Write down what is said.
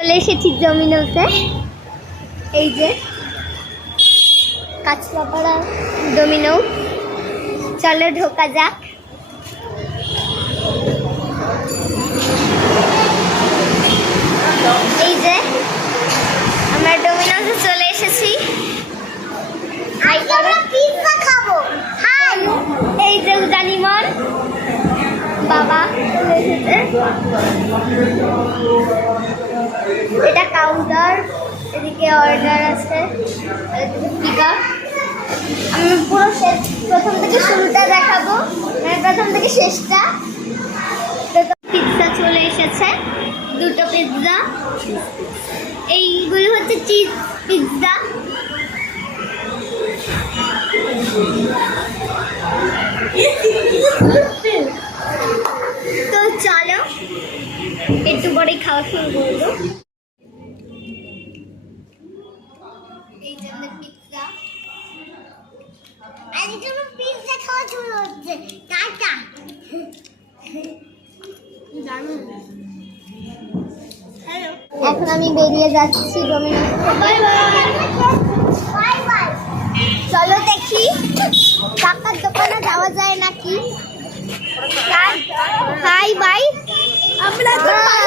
চলে এসেছি ডমিনোসে এই যে কাঁচরাপাড়া ডমিনো চলো ঢোকা যাক। এই যে আমরা ডমিনোসে চলে এসেছি। পিৎজা খাব। এই যে জানিমন বাবা চলে এসেছে। এটা কাউন্টার এদিকে অর্ডার আছে। পিক আমি পুরো প্রথম থেকে শুরুটা দেখাবো। মানে প্রথম থেকে শেষটা। পিৎজা চলে এসেছে। দুটো পিৎজা এইগুলো হচ্ছে চিজ পিৎজা তো একটু পরে খাওয়া শুরু পিৎজা খাওয়া হচ্ছে। টাটা। এখন আমি বেরিয়ে যাচ্ছি চলো দেখি কাকার দোকানে যাওয়া যায় নাকি? বাই 咱们来打。